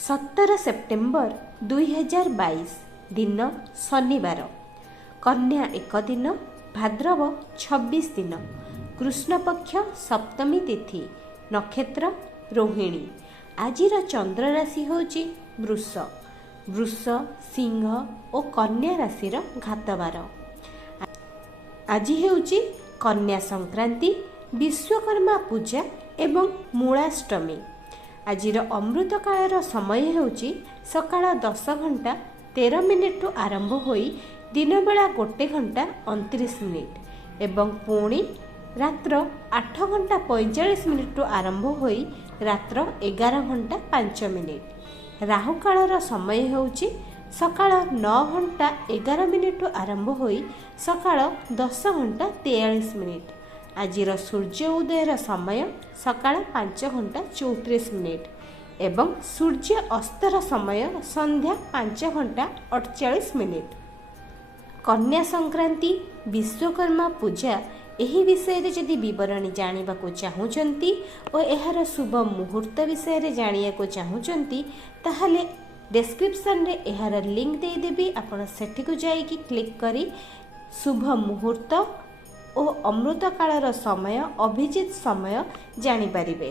17 September 2022 ଦିନ ଶନିବାର। କନ୍ୟା ଏକ ଦିନ, ଭାଦ୍ରବ 26 ଦିନ, କୃଷ୍ଣପକ୍ଷ ସପ୍ତମୀ ତିଥି, ନକ୍ଷତ୍ର ରୋହିଣୀ। ଆଜିର ଚନ୍ଦ୍ର ରାଶି ହେଉଛି ବୃଷ। ବୃଷ, ସିଂହ ଓ କନ୍ୟା ରାଶିର ଘାତବାର। ଆଜି ହେଉଛି କନ୍ୟା ସଂକ୍ରାନ୍ତି, ବିଶ୍ୱକର୍ମା ପୂଜା ଏବଂ ମୂଳାଷ୍ଟମୀ। ଆଜିର ଅମୃତ କାଳର ସମୟ ହେଉଛି ସକାଳ 10:13 ଆରମ୍ଭ ହୋଇ ଦିନବେଳା 1:29 ଏବଂ ପୁଣି ରାତ୍ର 8:45 ଆରମ୍ଭ ହୋଇ ରାତ୍ର 11:05। ରାହୁ କାଳର ସମୟ ହେଉଛି ସକାଳ 9:11 ଆରମ୍ଭ ହୋଇ ସକାଳ 10:43। ଆଜିର ସୂର୍ଯ୍ୟ ଉଦୟର ସମୟ ସକାଳ 5:34 ଏବଂ ସୂର୍ଯ୍ୟ ଅସ୍ତର ସମୟ ସନ୍ଧ୍ୟା 5:48। କନ୍ୟା ସଂକ୍ରାନ୍ତି, ବିଶ୍ୱକର୍ମା ପୂଜା ଏହି ବିଷୟରେ ଯଦି ବିବରଣୀ ଜାଣିବାକୁ ଚାହୁଁଛନ୍ତି ଓ ଏହାର ଶୁଭ ମୁହୂର୍ତ୍ତ ବିଷୟରେ ଜାଣିବାକୁ ଚାହୁଁଛନ୍ତି ତାହେଲେ ଡେସ୍କ୍ରିପସନ୍ରେ ଏହାର ଲିଙ୍କ ଦେଇଦେବି। ଆପଣ ସେଠିକୁ ଯାଇକି କ୍ଲିକ୍ କରି ଶୁଭ ମୁହୂର୍ତ୍ତ ଓ ଅମୃତକାଳର ସମୟ, ଅଭିଜିତ ସମୟ ଜାଣିପାରିବେ।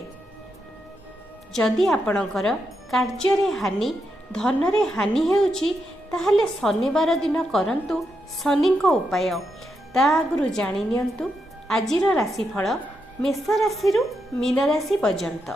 ଯଦି ଆପଣଙ୍କର କାର୍ଯ୍ୟରେ ହାନି, ଧନରେ ହାନି ହେଉଛି ତାହେଲେ ଶନିବାର ଦିନ କରନ୍ତୁ ଶନିଙ୍କ ଉପାୟ। ତା ଆଗରୁ ଜାଣି ନିଅନ୍ତୁ ଆଜିର ରାଶିଫଳ ମେଷ ରାଶିରୁ ମୀନ ରାଶି ପର୍ଯ୍ୟନ୍ତ।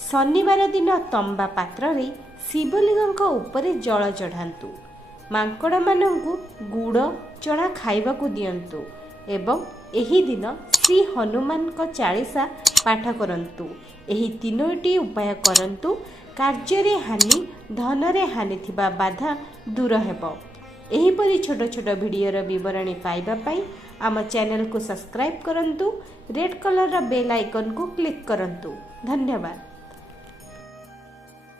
शनिवार दिन तंबा पात्र रे शिवलिंग उपरे जल चढ़ातु। मांकड़ मानंकु गुड़ चना खाइबाकु दियंतु एवं एही दिन श्री हनुमान को चालीसा पाठ करंतु। एही तीनोटी उपाय करंतु, कार्य हानि धनरे हानि थिबा बाधा दूर हेबो। एहीपरि छोट छोट भिडियोर विवरणी पाइबा पाई आम चैनल को सब्सक्राइब करंतु। रेड कलर बेल आइकन को क्लिक करंतु। धन्यवाद।